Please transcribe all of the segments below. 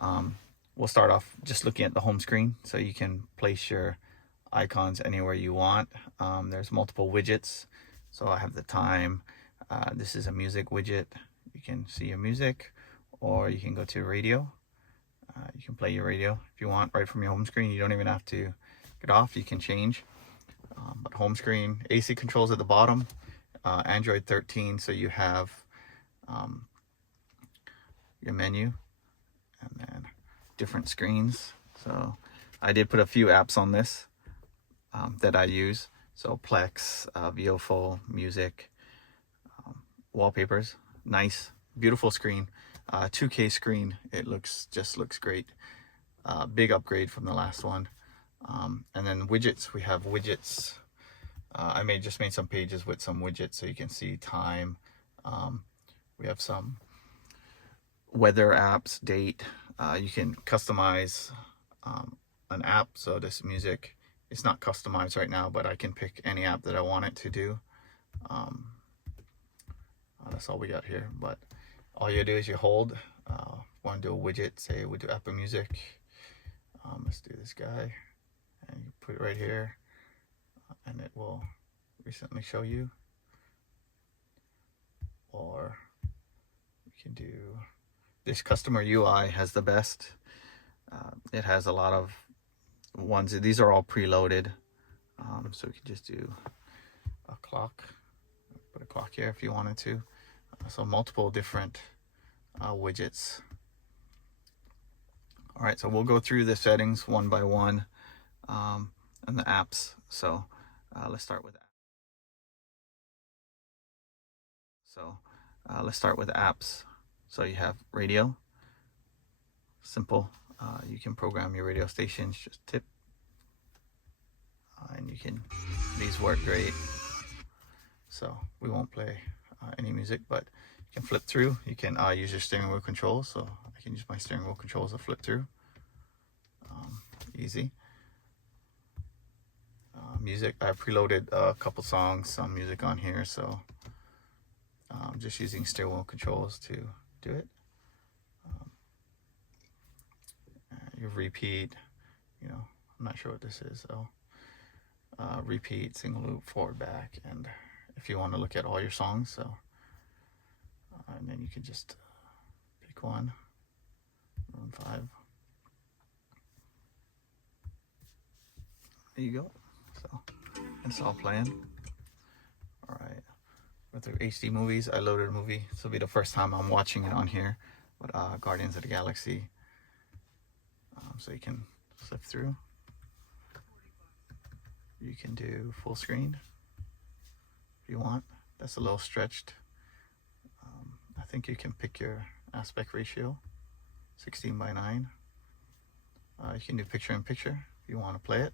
We'll start off just looking at the home screen, so you can place your icons anywhere you want. There's multiple widgets, so I have the time. This is a music widget. You can see your music, or you can go to radio. You can play your radio if you want right from your home screen. You don't even have to get off. You can change. But home screen, AC controls at the bottom, Android 13, so you have your menu and then different screens. So I did put a few apps on this that I use. So Plex, VOFO, music, wallpapers. Nice, beautiful screen. 2K screen. It looks great. Big upgrade from the last one. And then widgets, we have widgets. I just made some pages with some widgets so you can see time. We have some weather apps, date. You can customize an app. So this music is not customized right now, but I can pick any app that I want it to do. That's all we got here, but all you do is you hold. Want to do a widget, say we do Apple Music. Let's do this guy, and you put it right here, and it will recently show you. Or we can do this. Customer UI has the best. It has a lot of ones. These are all preloaded, so we can just do a clock. Put a clock here if you wanted to. So multiple different widgets. All right, so we'll go through the settings one by one, and the apps. So let's start with that. So let's start with apps. So you have radio. Simple. You can program your radio stations. Just tip, and these work great. So we won't play any music, but you can flip through. You can use your steering wheel controls. So I can use my steering wheel controls to flip through. Easy. Music, I preloaded a couple songs, some music on here, so I'm just using steering wheel controls to do it. You repeat, I'm not sure what this is, so repeat, single loop, forward, back, and if you want to look at all your songs, so and then you can just pick one. 5. There you go. So it's all playing. All right. With the HD movies, I loaded a movie. This will be the first time I'm watching it on here, but Guardians of the Galaxy. So you can flip through. You can do full screen if you want. That's a little stretched. I think you can pick your aspect ratio, 16:9. You can do picture in picture if you want to play it.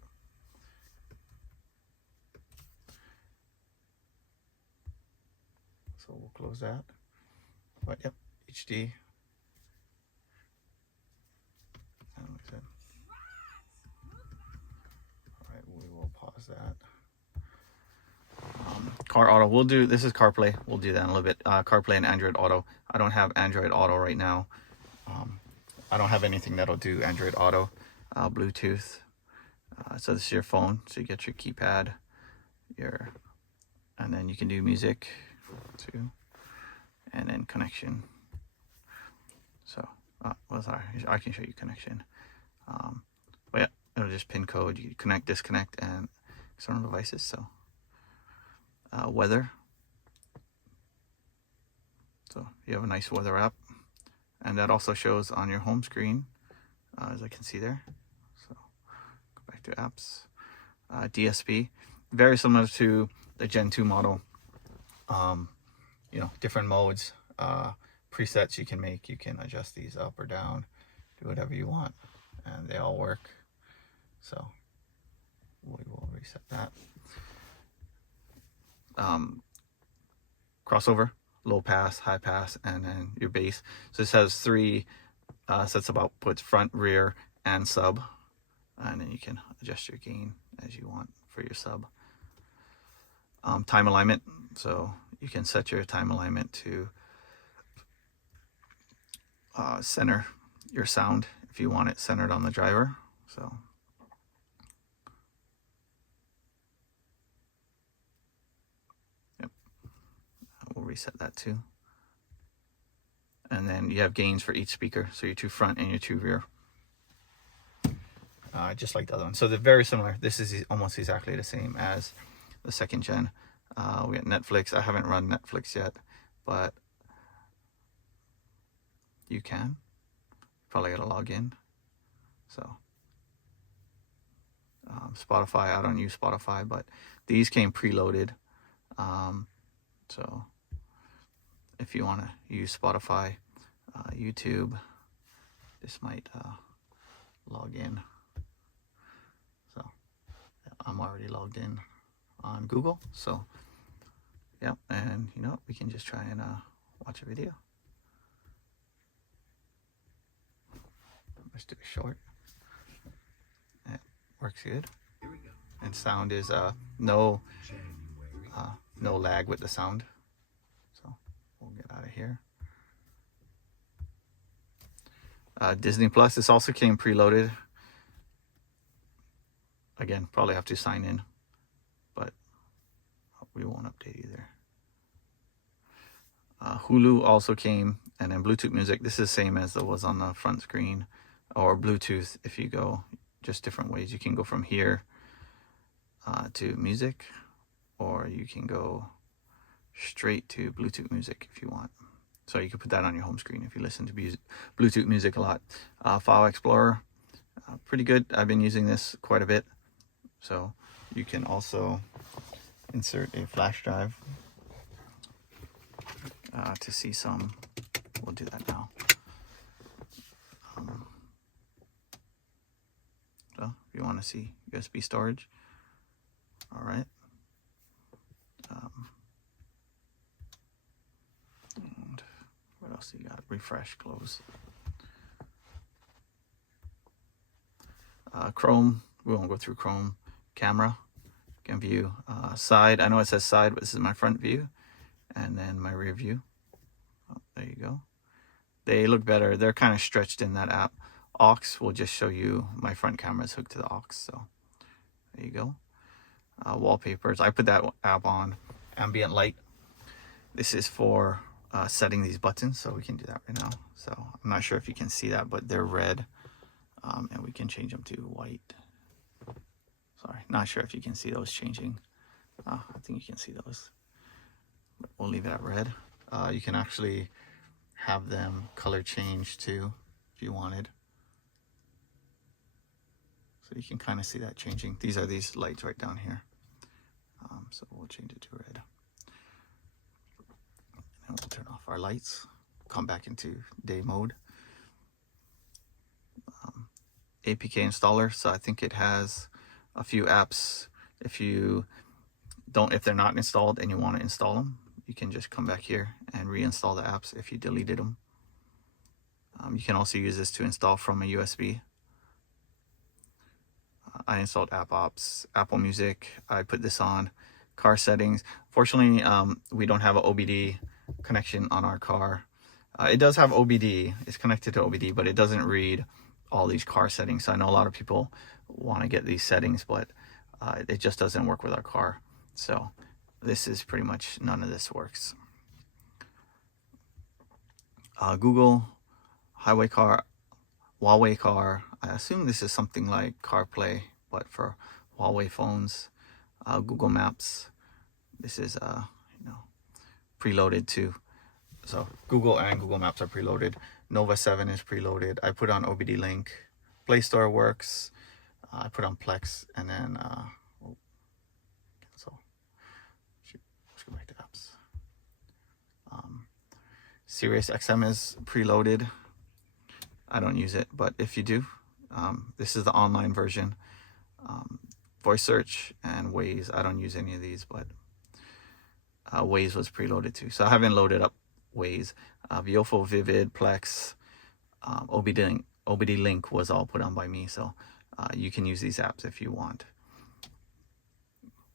So we'll close that. But yep, HD. And like I said, all right, we will pause that. Car Auto, this is CarPlay. We'll do that in a little bit. CarPlay and Android Auto. I don't have Android Auto right now. I don't have anything that'll do Android Auto. Bluetooth. So this is your phone. So you get your keypad, and then you can do music too, and then connection. So, I can show you connection. But yeah, it'll just pin code. You connect, disconnect, and external devices. So, weather. So you have a nice weather app, and that also shows on your home screen, as I can see there. So go back to apps. DSP, very similar to the Gen 2 model. Different modes, presets you can make. You can adjust these up or down, do whatever you want, and they all work. So we will reset that. Crossover, low pass, high pass, and then your bass. So this has 3 sets of outputs: front, rear, and sub. And then you can adjust your gain as you want for your sub. Time alignment, so you can set your time alignment to center your sound if you want it centered on the driver. So yep, we'll reset that too. And then you have gains for each speaker, so your two front and your two rear, just like the other one. So they're very similar. This is almost exactly the same as the second gen. We got Netflix. I haven't run Netflix yet, but you can. Probably got to log in. So Spotify, I don't use Spotify, but these came preloaded. So if you want to use Spotify, YouTube, this might log in. So I'm already logged in on Google. So yeah, and you know, we can just try and watch a video. Let's do a short. It works good. Here we go. And sound is no lag with the sound. So we'll get out of here. Disney Plus, this also came preloaded. Again, probably have to sign in, but we won't update either. Hulu also came, and then Bluetooth music. This is the same as it was on the front screen, or Bluetooth. If you go, just different ways. You can go from here to music, or you can go straight to Bluetooth music if you want. So you can put that on your home screen if you listen to Bluetooth music a lot. File Explorer, pretty good. I've been using this quite a bit. So you can also insert a flash drive to see some. We'll do that now. So if you want to see USB storage, all right. And what else do you got? Refresh, close. Chrome, we won't go through Chrome. Camera, can view. Side, I know it says side, but this is my front view. And then my rear view. Oh, there you go. They look better. They're kind of stretched in that app. Aux will just show you my front camera is hooked to the aux. So there you go. Wallpapers, I put that app on. Ambient light. This is for setting these buttons, so we can do that right now. So I'm not sure if you can see that, but they're red, and we can change them to white. Sorry, not sure if you can see those changing. I think you can see those, but we'll leave it at red. You can actually have them color change too if you wanted. So you can kind of see that changing. These are these lights right down here. So we'll change it to red. And we'll turn off our lights, come back into day mode. APK installer, so I think it has a few apps. If they're not installed and you want to install them, you can just come back here and reinstall the apps if you deleted them. You can also use this to install from a USB. I installed App Ops, Apple Music. I put this on car settings. Fortunately, we don't have an OBD connection on our car. It does have OBD. It's connected to OBD, but it doesn't read all these car settings. So I know a lot of people want to get these settings, but it just doesn't work with our car. So this is pretty much, none of this works. Google, Highway Car, Huawei Car. I assume this is something like CarPlay, but for Huawei phones. Google Maps. This is preloaded too. So Google and Google Maps are preloaded. Nova 7 is preloaded. I put on OBD Link. Play Store works. I put on Plex, and then cancel. Let's go back to apps. Sirius XM is preloaded. I don't use it, but if you do, this is the online version. Voice search and Waze. I don't use any of these, but Waze was preloaded too. So I haven't loaded up Waze. Viofo, Vivid, Plex, OBD Link was all put on by me. So you can use these apps if you want.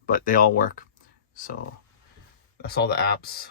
But they all work. So that's all the apps.